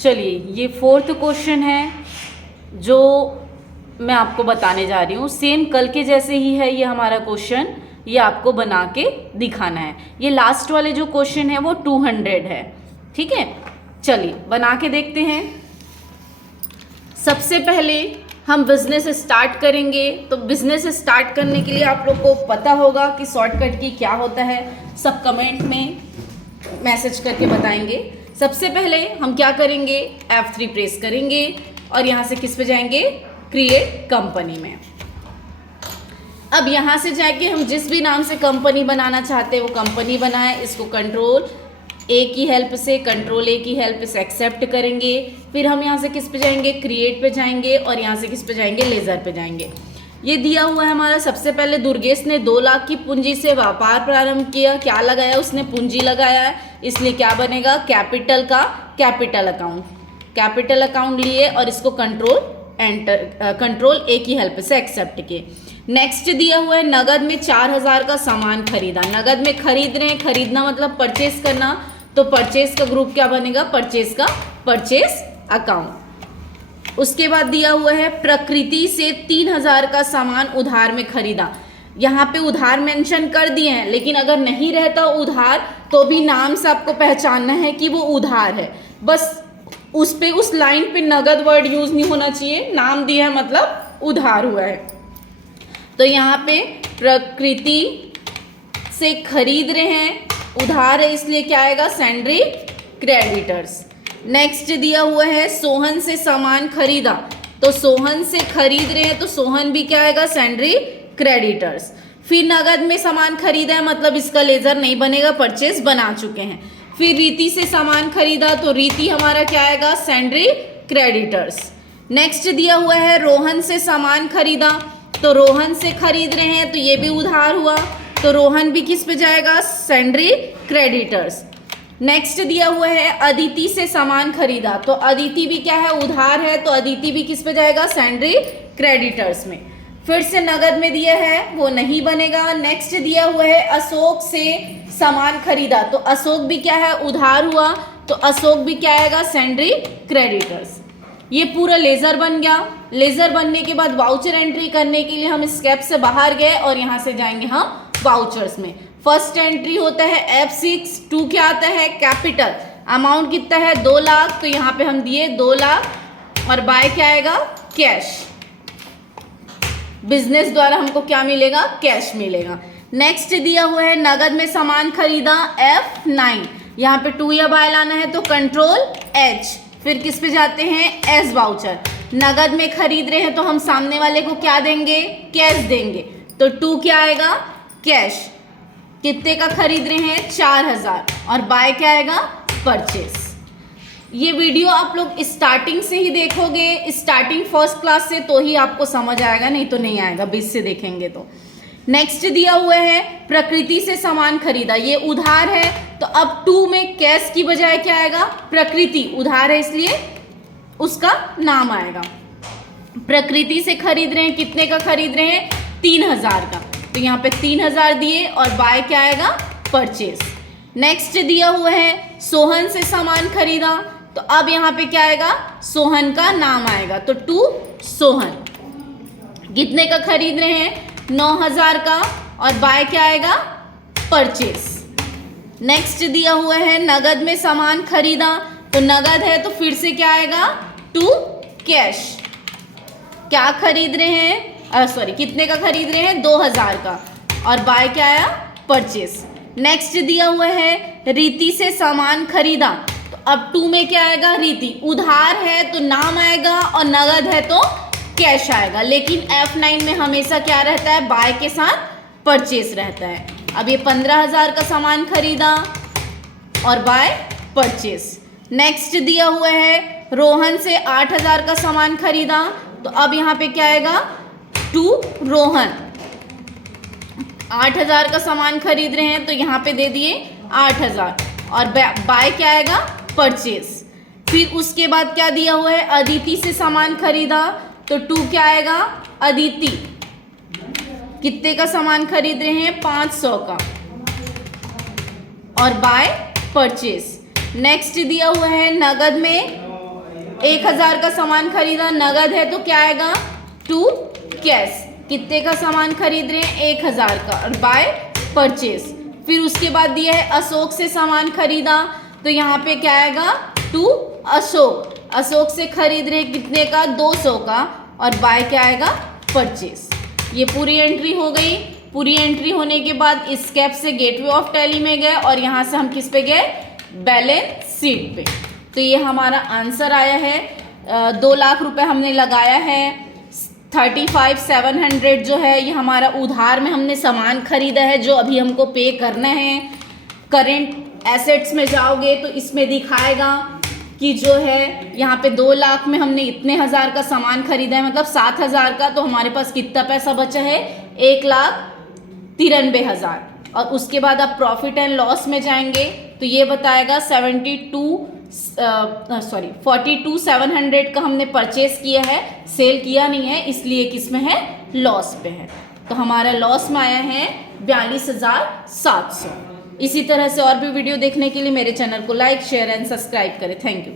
चलिए, ये fourth question है जो मैं आपको बताने जा रही हूँ। सेम कल के जैसे ही है ये हमारा क्वेश्चन, ये आपको बना के दिखाना है। ये लास्ट वाले जो क्वेश्चन है वो 200 है, ठीक है। चलिए बना के देखते हैं। सबसे पहले हम बिजनेस स्टार्ट करेंगे। तो बिजनेस स्टार्ट करने के लिए आप लोग को पता होगा कि शॉर्टकट की क्या होता है, सब कमेंट में मैसेज करके बताएंगे। सबसे पहले हम क्या करेंगे, F3 प्रेस करेंगे और यहाँ से किस पे जाएंगे, क्रिएट कंपनी में। अब यहाँ से जाके हम जिस भी नाम से कंपनी बनाना चाहते हैं वो कंपनी बनाए। इसको कंट्रोल ए की हेल्प से एक्सेप्ट करेंगे। फिर हम यहाँ से किस पे जाएंगे, क्रिएट पे जाएंगे और यहाँ से किस पे जाएंगे, लेजर पे जाएंगे। ये दिया हुआ है हमारा। सबसे पहले दुर्गेश ने 2 लाख की पूंजी से व्यापार प्रारंभ किया। क्या लगाया उसने, पूंजी लगाया है, इसलिए क्या बनेगा, कैपिटल का कैपिटल अकाउंट। कैपिटल अकाउंट लिए और इसको कंट्रोल ए की हेल्प से एक्सेप्ट किए। नेक्स्ट दिया हुआ है नगद में 4000 का सामान खरीदा। नगद में खरीद रहे हैं, खरीदना मतलब परचेस करना, तो परचेस का ग्रुप क्या बनेगा, परचेस अकाउंट। उसके बाद दिया हुआ है प्रकृति से 3000 का सामान उधार में खरीदा। यहाँ पे उधार मेंशन कर दिए हैं, लेकिन अगर नहीं रहता उधार तो भी नाम से आपको पहचानना है कि वो उधार है। बस उस लाइन पे नगद वर्ड यूज नहीं होना चाहिए, नाम दिया है मतलब उधार हुआ है। तो यहाँ पे प्रकृति से खरीद रहे हैं, उधार है इसलिए क्या आएगा, सैंड्री क्रेडिटर्स। नेक्स्ट दिया हुआ है सोहन से सामान खरीदा। तो सोहन से खरीद रहे हैं तो सोहन भी क्या आएगा, सैंड्री क्रेडिटर्स। फिर नगद में सामान खरीदा है मतलब इसका लेजर नहीं बनेगा, परचेस बना चुके हैं। फिर रीति से सामान खरीदा तो रीति हमारा क्या आएगा, सैंड्री क्रेडिटर्स। नेक्स्ट दिया हुआ है रोहन से सामान खरीदा। तो रोहन से खरीद रहे हैं तो ये भी उधार हुआ, तो रोहन भी किस पे जाएगा, सैंड्री क्रेडिटर्स। नेक्स्ट दिया हुआ है अदिति से सामान खरीदा। तो अदिति भी क्या है, उधार है, तो अदिति भी किस पे जाएगा, सैंड्री क्रेडिटर्स में। फिर से नगद में दिया है वो नहीं बनेगा। नेक्स्ट दिया हुआ है अशोक से सामान खरीदा। तो अशोक भी क्या है, उधार हुआ, तो अशोक भी क्या आएगा, सैंड्री क्रेडिटर्स। ये पूरा लेजर बन गया। लेजर बनने के बाद वाउचर एंट्री करने के लिए हम स्केप से बाहर गए और यहाँ से जाएंगे हम वाउचर्स में। फर्स्ट एंट्री होता है F6। 2 क्या आता है, कैपिटल। अमाउंट कितना है, 2 लाख, तो यहाँ पे हम दिए 2 लाख और बाय क्या आएगा, कैश। बिजनेस द्वारा हमको क्या मिलेगा, कैश मिलेगा। नेक्स्ट दिया हुआ है नगद में सामान खरीदा, F9। यहाँ पे 2 या बाय लाना है तो कंट्रोल H। फिर किस पे जाते हैं, S वाउचर। नगद में खरीद रहे हैं तो हम सामने वाले को क्या देंगे, कैश देंगे, तो 2 क्या आएगा, कैश। कितने का खरीद रहे हैं, 4000 और बाय क्या आएगा, परचेस। ये वीडियो आप लोग स्टार्टिंग से ही देखोगे, स्टार्टिंग फर्स्ट क्लास से, तो ही आपको समझ आएगा, नहीं तो नहीं आएगा, बीच से देखेंगे तो। नेक्स्ट दिया हुआ है प्रकृति से सामान खरीदा। ये उधार है तो अब 2 में कैश की बजाय क्या आएगा, प्रकृति। उधार है इसलिए उसका नाम आएगा। प्रकृति से खरीद रहे हैं, कितने का खरीद रहे हैं, 3000 का, तो यहाँ पे 3000 दिए और बाय क्या आएगा, परचेस। नेक्स्ट दिया हुआ है सोहन से सामान खरीदा। तो अब यहाँ पे क्या आएगा, सोहन का नाम आएगा, तो 2 सोहन। कितने का खरीद रहे हैं, 9000 का और बाय क्या आएगा, परचेस। नेक्स्ट दिया हुआ है नगद में सामान खरीदा। तो नगद है तो फिर से क्या आएगा, 2 कैश। क्या खरीद रहे हैं, कितने का खरीद रहे हैं, 2000 का और बाय क्या आया, परचेस। नेक्स्ट दिया हुआ है रीति से सामान खरीदा। तो अब 2 में क्या आएगा, रीति। उधार है तो नाम आएगा और नगद है तो कैश आएगा, लेकिन F9 में हमेशा क्या रहता है, बाय के साथ परचेस रहता है। अब ये 15000 का सामान खरीदा और बाय परचेस। नेक्स्ट दिया हुआ है रोहन से 8000 का सामान खरीदा। तो अब यहाँ पे क्या आएगा, 2 रोहन। 8000 का सामान खरीद रहे हैं तो यहाँ पे दे दिए 8000 और बाय क्या आएगा, परचेस। फिर उसके बाद क्या दिया हुआ है, अदिति से सामान खरीदा। तो 2 क्या आएगा, अदिति। कितने का सामान खरीद रहे हैं, 500 का और बाय परचेस। नेक्स्ट दिया हुआ है नगद में 1000 का सामान खरीदा, नगद है तो क्या आएगा, टू कैश। कितने का सामान खरीद रहे हैं, 1000 का, और बाय परचेज। फिर उसके बाद दिया है अशोक से सामान खरीदा, तो यहाँ पे क्या आएगा, टू अशोक। अशोक से खरीद रहे कितने का, 200 का, और बाय क्या आएगा, परचेज। ये पूरी एंट्री हो गई। पूरी एंट्री होने के बाद इस कैप से गेटवे ऑफ टैली में गए और यहाँ से हम किस पे गए, बैलेंस शीट पे। तो ये हमारा आंसर आया है। 2 लाख रुपए हमने लगाया है। 35,700 जो है ये हमारा उधार में हमने सामान खरीदा है जो अभी हमको पे करना है। करेंट एसेट्स में जाओगे तो इसमें दिखाएगा कि जो है यहाँ पे 2 लाख में हमने इतने हज़ार का सामान खरीदा है, मतलब 7,000 का, तो हमारे पास कितना पैसा बचा है, 1,93,000। और उसके बाद आप प्रॉफिट एंड लॉस में जाएंगे तो ये बताएगा 42,700 का हमने परचेस किया है, सेल किया नहीं है, इसलिए किसमें है, लॉस पे है। तो हमारा लॉस में आया है 42,700। इसी तरह से और भी वीडियो देखने के लिए मेरे चैनल को लाइक, शेयर एंड सब्सक्राइब करें। Thank you.